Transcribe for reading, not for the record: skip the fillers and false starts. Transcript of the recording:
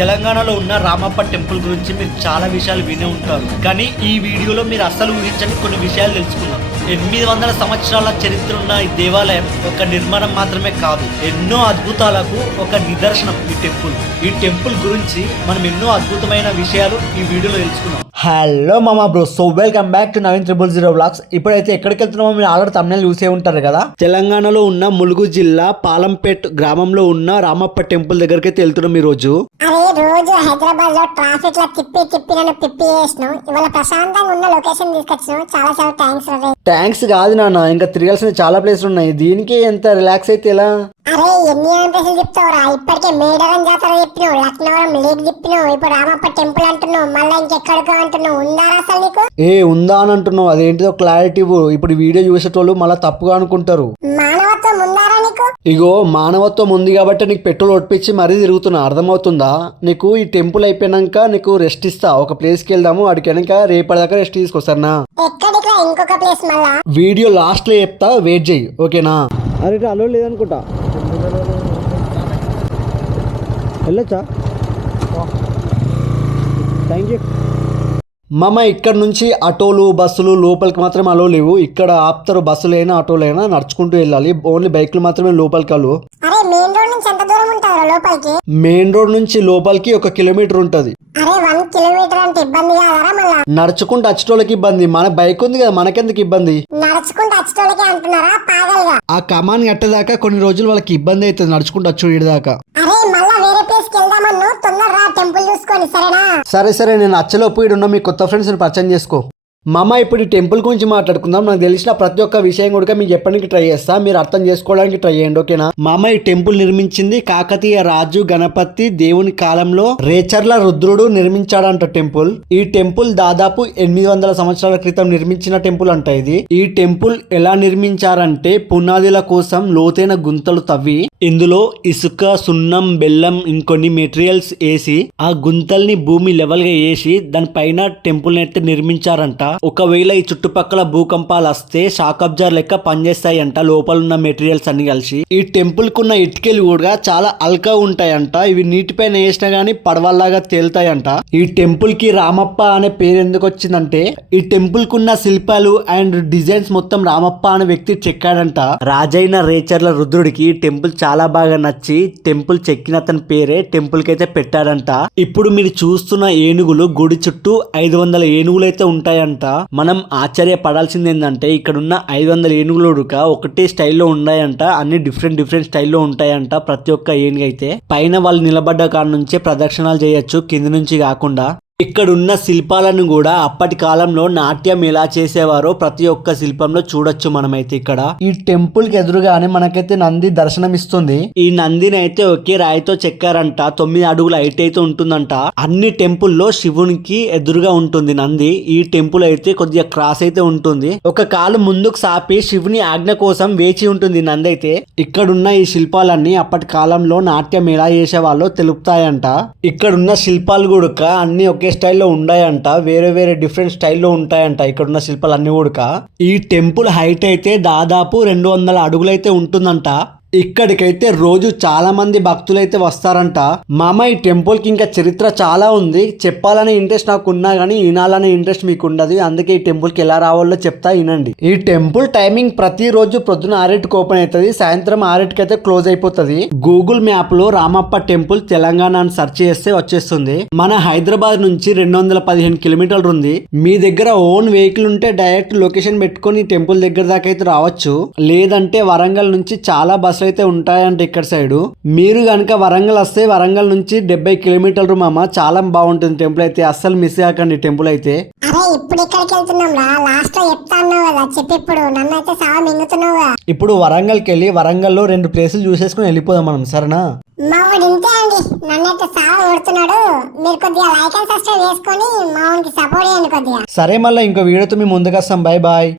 తెలంగాణలో ఉన్న రామప్ప టెంపుల్ గురించి మీరు చాలా విషయాలు వినే ఉంటారు, కానీ ఈ వీడియోలో మీరు అస్సలు ఊహించని కొన్ని విషయాలు తెలుసుకున్నారు. 800 సంవత్సరాల చరిత్ర ఉన్న ఈ దేవాలయం ఒక నిర్మాణం మాత్రమే కాదు, ఎన్నో అద్భుతాలకు ఒక నిదర్శనం ఈ టెంపుల్ గురించి మనం ఎన్నో అద్భుతమైన విషయాలు ఈ వీడియోలో తెలుసుకున్నాం. హలో మామా bro, so welcome back to 9000 vlogs. ఇప్పుడైతే ఎక్కడికి వెళ్తున్నామో మీరు ఆల్రెడీ తమిళ చూసే ఉంటారు కదా. తెలంగాణలో ఉన్న ములుగు జిల్లా పాలంపేట్ గ్రామంలో ఉన్న రామప్ప టెంపుల్ దగ్గరికి అయితే వెళ్తున్నాం ఈ రోజు. రోజు హైదరాబాద్ లో ట్రాఫిక్ లో తిప్పి నన్ను పిప్పి చేసినావు. ఇవాళ ప్రశాంతంగా ఉన్న లొకేషన్ తీసుకొచ్చినావు. చాలా చాలా థ్యాంక్స్. థ్యాంక్స్ కాదు నాన్న, ఇంకా తిరగాల్సిన చాలా ప్లేసులు ఉన్నాయి, దీనికి ఎంత రిలాక్స్ అయితే ఎలా. అరే ఎన్ని ప్లేసులు చెప్తావురా? ఇప్పటికే మేడారం జాతర చెప్పినావు, లక్నవరం లేక్ చెప్పినావు, ఇప్పుడు రామప్ప టెంపుల్ అంటున్నావు, మళ్ళీ ఇంకెక్కడికో అంటున్నావు. ఉందారా అసలు నీకు? ఉందా అని అంటున్నావు, అదేంటిదో క్లారిటీ. ఇప్పుడు వీడియో చూసేటోళ్ళు మళ్ళీ తప్పుగా అనుకుంటారు. మానవత్వం ఉందారా నీకు? ఇగో మానవత్వం ఉంది కాబట్టి నీకు పెట్రోల్ ఒట్టించి మరీ తిరుగుతున్నా, అర్థమవుతుందా నీకు? ఈ టెంపుల్ అయిపోయినాక నీకు రెస్ట్ ఇస్తా, ఒక ప్లేస్ కి వెళ్దాము, అడిగి వెనక రేపటిదాకా రెస్ట్ తీసుకొస్తానా. ఎక్కడికి? ఇంకొక ప్లేస్ మళ్ళా వీడియో లాస్ట్ లో చెప్తా, వెయిట్ చేయి, ఓకేనా? అరే అలో లేదనుకుంటా, వెళ్ళొచ్చా? థ్యాంక్ యూ మామ. ఇక్కడ నుంచి ఆటోలు బస్సులు లోపలికి మాత్రమే అలో లేవు. ఇక్కడ ఆపుతారు, బస్సులైనా ఆటోలైనా నడుచుకుంటూ వెళ్ళాలి. ఓన్లీ బైక్లు మాత్రమే లోపలికి అలో. మెయిన్ రోడ్ నుంచి ఎంత దూరం ఉంటారు లోపలికి? మెయిన్ రోడ్ నుంచి లోపలికి 1 కిలోమీటర్ ఉంటది. అరే 1 కిలోమీటర్ అంటే ఇబ్బంది కాదరా? మళ్ళా నడుచుకుంటూ వచ్చేటోళ్ళకి ఇబ్బంది, మన బైక్ ఉంది కదా, మనకెందుకు ఇబ్బంది? నడుచుకుంటూ వచ్చేటోళ్ళకి అంటున్నారా పాగల్గా? ఆ కమాన్ కట్టేదాకా కొన్ని రోజులు వాళ్ళకి ఇబ్బంది అవుతుంది, నడుచుకుంటూ వచ్చి ఇడదాకా. అరే మళ్ళా వేరే ప్లేస్ కి వెళ్దామన్ను, తొందరగా టెంపుల్ చూసుకొని సరేనా? సరే నేను అచ్చలోపు ఈడున్న మీ కొత్త ఫ్రెండ్స్ ని పరిచయం చేసుకో. మామ ఇప్పుడు ఈ టెంపుల్ గురించి మాట్లాడుకుందాం. నాకు తెలిసిన ప్రతి ఒక్క విషయం కూడా మీకు చెప్పడానికి ట్రై చేస్తా, మీరు అర్థం చేసుకోవడానికి ట్రై చేయండి, ఓకేనా? మామ ఈ టెంపుల్ నిర్మించింది కాకతీయ రాజు గణపతి దేవుని కాలంలో రేచర్ల రుద్రుడు నిర్మించాడంట టెంపుల్. ఈ టెంపుల్ దాదాపు 800 సంవత్సరాల క్రితం నిర్మించిన టెంపుల్ అంట ఇది. ఈ టెంపుల్ ఎలా నిర్మించారంటే పునాదుల కోసం లోతైన గుంతలు తవ్వి ఇందులో ఇసుక, సున్నం, బెల్లం ఇంకొన్ని మెటీరియల్స్ వేసి ఆ గుంతల్ని భూమి లెవెల్ గా వేసి దానిపైన టెంపుల్ అయితే నిర్మించారంట. ఒకవేళ ఈ చుట్టుపక్కల భూకంపాలు వస్తే షాక్ అబ్జర్వర్ లెక్క పనిచేస్తాయంట లోపల ఉన్న మెటీరియల్స్ అన్ని కలిసి. ఈ టెంపుల్ కున్న ఇటుకలు కూడా చాలా అల్కా ఉంటాయంట, ఇవి నీటిపైన వేసినా గానీ పడవల్లాగా తేలుతాయంట. ఈ టెంపుల్ కి రామప్ప అనే పేరు ఎందుకు వచ్చిందంటే ఈ టెంపుల్ కున్న శిల్పాలు అండ్ డిజైన్స్ మొత్తం రామప్ప అనే వ్యక్తి చెక్కాడంట. రాజైన రేచర్ల రుద్రుడికి ఈ టెంపుల్ చాలా బాగా నచ్చి టెంపుల్ చెక్కిన అతని పేరే టెంపుల్ కి అయితే పెట్టాడంట. ఇప్పుడు మీరు చూస్తున్న ఏనుగులు గుడి చుట్టూ 500 ఏనుగులు అయితే ఉంటాయంట. మనం ఆశ్చర్యపడాల్సింది ఏంటంటే ఇక్కడున్న 500 ఏనుగులు ఒకటే స్టైల్లో ఉన్నాయంట, అన్ని డిఫరెంట్ స్టైల్లో ఉంటాయంట. ప్రతి ఒక్క ఏనుగు అయితే పైన వాళ్ళు నిలబడ్డ కాడ నుంచే ప్రదక్షిణాలు చేయొచ్చు, కింది నుంచి కాకుండా. ఇక్కడున్న శిల్పాలను కూడా అప్పటి కాలంలో నాట్యం ఎలా చేసేవారో ప్రతి ఒక్క శిల్పంలో చూడొచ్చు మనమైతే. ఇక్కడ ఈ టెంపుల్ కి ఎదురుగానే మనకైతే నంది దర్శనం ఇస్తుంది. ఈ నందిని అయితే ఒకే రాయితో చెక్కారంట, 9 అడుగుల హైట్ అయితే ఉంటుందంట. అన్ని టెంపుల్లో శివునికి ఎదురుగా ఉంటుంది నంది. ఈ టెంపుల్ అయితే కొద్దిగా క్రాస్ అయితే ఉంటుంది, ఒక కాలు ముందుకు సాపి శివుని ఆజ్ఞ కోసం వేచి ఉంటుంది నంది అయితే. ఇక్కడున్న ఈ శిల్పాలన్నీ అప్పటి కాలంలో నాట్యం ఎలా చేసేవాళ్ళో తెలుపుతాయంట. ఇక్కడున్న శిల్పాలు కూడా అన్ని ఒకే స్టైల్లో ఉన్నాయంట, వేరే డిఫరెంట్ స్టైల్లో ఉంటాయంట ఇక్కడున్న శిల్పాలు అన్ని కూడా. ఈ టెంపుల్ హైట్ అయితే దాదాపు 200 అడుగులు అయితే ఉంటుందంట. ఇక్కడికైతే రోజు చాలా మంది భక్తులైతే వస్తారంట. మామ ఈ టెంపుల్ కి ఇంకా చరిత్ర చాలా ఉంది, చెప్పాలనే ఇంట్రెస్ట్ నాకు ఉన్నా గానీ వినాలనే ఇంట్రెస్ట్ మీకు ఉండదు, అందుకే ఈ టెంపుల్ కి ఎలా రావాలో చెప్తా, వినండి. ఈ టెంపుల్ టైమింగ్ ప్రతి రోజు పొద్దున 6కి ఓపెన్ అవుతుంది, సాయంత్రం 6కి అయితే క్లోజ్ అయిపోతుంది. గూగుల్ మ్యాప్ లో రామప్ప టెంపుల్ తెలంగాణ అని సెర్చ్ చేస్తే వచ్చేస్తుంది. మన హైదరాబాద్ నుంచి 215 కిలోమీటర్లు ఉంది. మీ దగ్గర ఓన్ వెహికల్ ఉంటే డైరెక్ట్ లొకేషన్ పెట్టుకుని టెంపుల్ దగ్గర దాకా అయితే రావచ్చు, లేదంటే వరంగల్ నుంచి చాలా బస్ అయితే ఉంటాయంటే ఇక్కడ సైడ్. మీరు కనుక వరంగల్ వస్తే వరంగల్ నుంచి 70 కిలోమీటర్లు మామ, చాలా బాగుంటుంది టెంపుల్ అయితే, అస్సలు మిస్ కాకండి టెంపుల్ అయితే. అరే ఇప్పుడు ఎక్కడికి వెళ్తున్నాం రా? లాస్ట్ లో చెప్తాను కదా, చెప్పి ఇప్పుడు నన్ను అయితే సావ మింగుతున్నావుగా. ఇప్పుడు వరంగల్కి వెళ్ళి వరంగల్లో 2 ప్లేసులు చూసేసుకుని వెళ్ళిపోదాం మనం, సరేనా? మావాడు ఇంతే అండి, నన్నైతే సావ కొడుతున్నాడు. మీరు కొద్దిగా లైక్ అండ్ సబ్స్క్రైబ్ చేసుకొని మావానికి సపోర్ట్ చేయండి కొద్దిగా. సరే, మళ్ళీ ఇంకో వీడియోతో మేము ముందుకు వస్తాం. బాయ్.